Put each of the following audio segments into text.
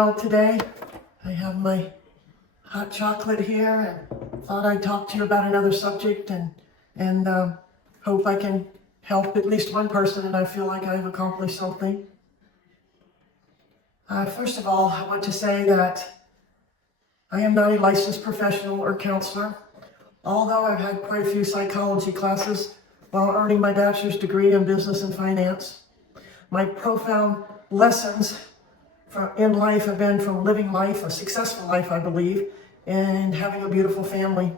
Well, today I have my hot chocolate here and thought I'd talk to you about another subject and hope I can help at least one person, and I feel like I've accomplished something. First of all, I want to say that I am not a licensed professional or counselor, although I've had quite a few psychology classes while earning my bachelor's degree in business and finance. My profound lessons in life have been from living life, a successful life, I believe, and having a beautiful family.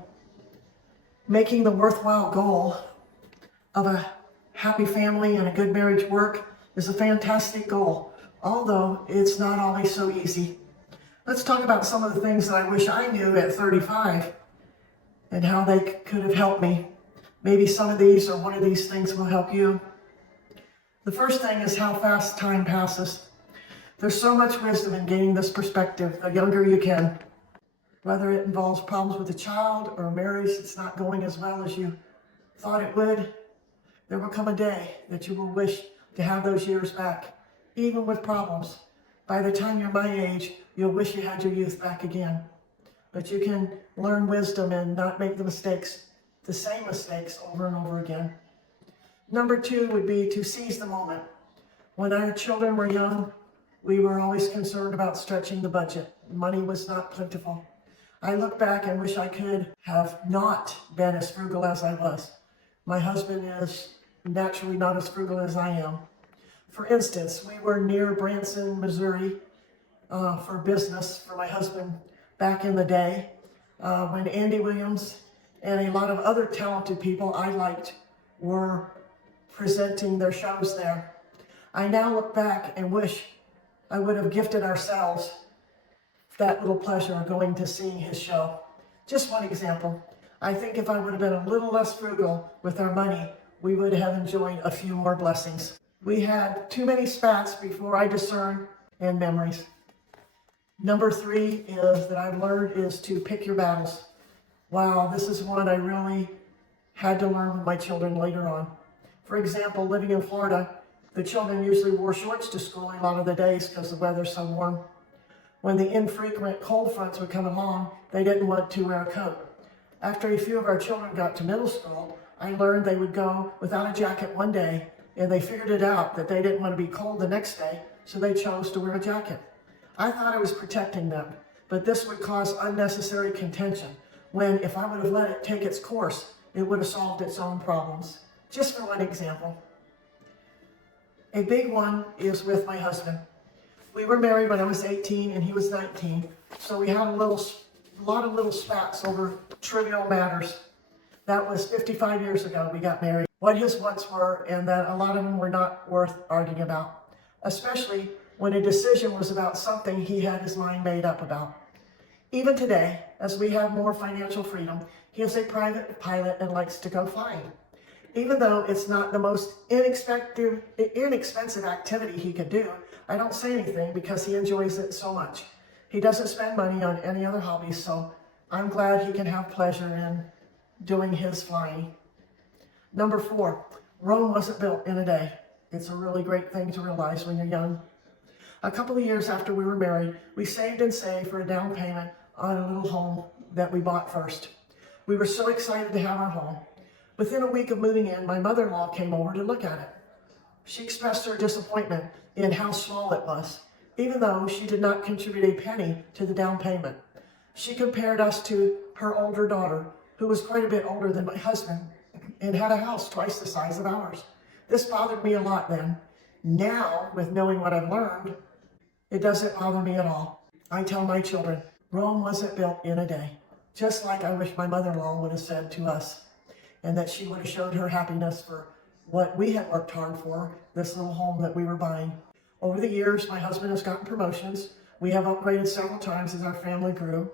Making the worthwhile goal of a happy family and a good marriage work is a fantastic goal, although it's not always so easy. Let's talk about some of the things that I wish I knew at 35 and how they could have helped me. Maybe some of these or one of these things will help you. The first thing is how fast time passes. There's so much wisdom in gaining this perspective the younger you can. Whether it involves problems with a child or a marriage that's not going as well as you thought it would, there will come a day that you will wish to have those years back, even with problems. By the time you're my age, you'll wish you had your youth back again. But you can learn wisdom and not make the same mistakes over and over again. Number two would be to seize the moment. When our children were young, we were always concerned about stretching the budget. Money was not plentiful. I look back and wish I could have not been as frugal as I was. My husband is naturally not as frugal as I am. For instance, we were near Branson, Missouri for business for my husband back in the day when Andy Williams and a lot of other talented people I liked were presenting their shows there. I now look back and wish I would have gifted ourselves that little pleasure of going to seeing his show. Just one example. I think if I would have been a little less frugal with our money, we would have enjoyed a few more blessings. We had too many spats before I discerned and memories. Number three is that I've learned is to pick your battles. Wow, this is one I really had to learn with my children later on. For example, living in Florida, the children usually wore shorts to school a lot of the days because the weather's so warm. When the infrequent cold fronts would come along, they didn't want to wear a coat. After a few of our children got to middle school, I learned they would go without a jacket one day, and they figured it out that they didn't want to be cold the next day, so they chose to wear a jacket. I thought I was protecting them, but this would cause unnecessary contention, when if I would have let it take its course, it would have solved its own problems. Just for one example. A big one is with my husband. We were married when I was 18 and he was 19, so we had a lot of little spats over trivial matters. That was 55 years ago we got married. What his wants were, and that a lot of them were not worth arguing about, especially when a decision was about something he had his mind made up about. Even today, as we have more financial freedom, he is a private pilot and likes to go flying. Even though it's not the most inexpensive activity he could do, I don't say anything because he enjoys it so much. He doesn't spend money on any other hobbies, so I'm glad he can have pleasure in doing his flying. Number four, Rome wasn't built in a day. It's a really great thing to realize when you're young. A couple of years after we were married, we saved and saved for a down payment on a little home that we bought first. We were so excited to have our home. Within a week of moving in, my mother-in-law came over to look at it. She expressed her disappointment in how small it was, even though she did not contribute a penny to the down payment. She compared us to her older daughter, who was quite a bit older than my husband, and had a house twice the size of ours. This bothered me a lot then. Now, with knowing what I've learned, it doesn't bother me at all. I tell my children, Rome wasn't built in a day, just like I wish my mother-in-law would have said to us, and that she would have showed her happiness for what we had worked hard for, this little home that we were buying. Over the years, my husband has gotten promotions. We have upgraded several times as our family grew.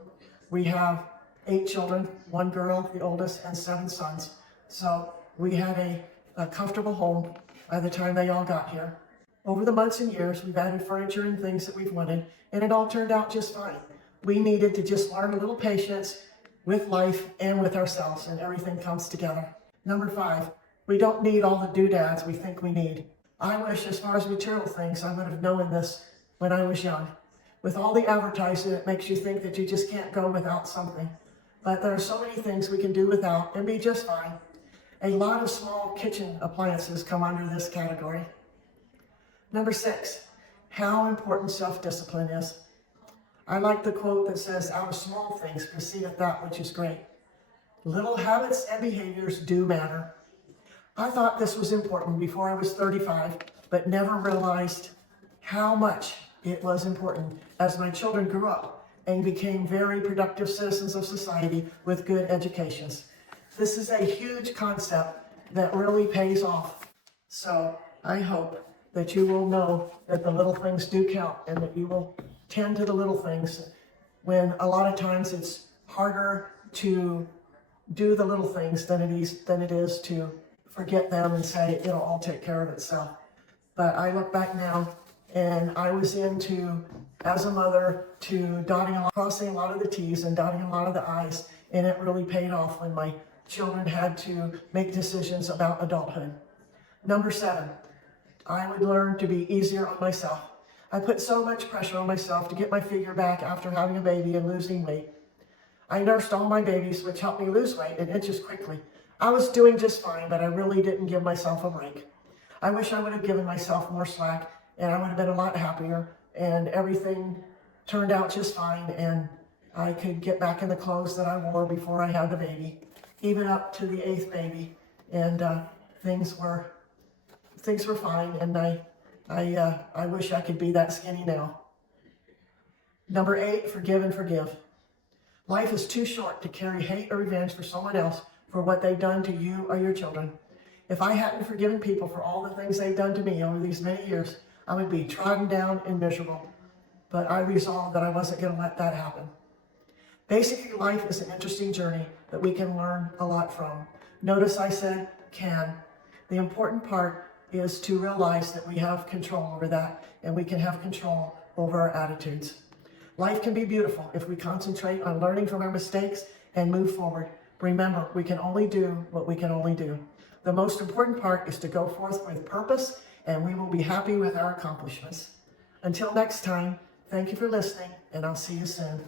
We have 8 children, 1 girl, the oldest, and 7 sons. So we had a comfortable home by the time they all got here. Over the months and years, we've added furniture and things that we've wanted, and it all turned out just fine. We needed to just learn a little patience with life and with ourselves, and everything comes together. Number 5, we don't need all the doodads we think we need. I wish, as far as material things, I would have known this when I was young. With all the advertising, it makes you think that you just can't go without something. But there are so many things we can do without and be just fine. A lot of small kitchen appliances come under this category. Number 6, how important self-discipline is. I like the quote that says, out of small things proceedeth that which is great. Little habits and behaviors do matter. I thought this was important before I was 35, but never realized how much it was important as my children grew up and became very productive citizens of society with good educations. This is a huge concept that really pays off. So I hope that you will know that the little things do count and that you will tend to the little things when a lot of times it's harder to do the little things than it is to forget them and say it'll all take care of itself. But I look back now and I was into, as a mother, to crossing a lot of the T's and dotting a lot of the I's, and it really paid off when my children had to make decisions about adulthood. Number 7, I would learn to be easier on myself. I put so much pressure on myself to get my figure back after having a baby and losing weight. I nursed all my babies, which helped me lose weight in inches quickly. I was doing just fine, but I really didn't give myself a break. I wish I would have given myself more slack, and I would have been a lot happier, and everything turned out just fine, and I could get back in the clothes that I wore before I had the baby, even up to the 8th baby, and things were fine, and I wish I could be that skinny now. Number 8, forgive and forgive. Life is too short to carry hate or revenge for someone else for what they've done to you or your children. If I hadn't forgiven people for all the things they've done to me over these many years, I would be trodden down and miserable. But I resolved that I wasn't going to let that happen. Basically, life is an interesting journey that we can learn a lot from. Notice I said can. The important part is to realize that we have control over that, and we can have control over our attitudes. Life can be beautiful if we concentrate on learning from our mistakes and move forward. Remember, we can only do what we can only do. The most important part is to go forth with purpose, and we will be happy with our accomplishments. Until next time, thank you for listening, and I'll see you soon.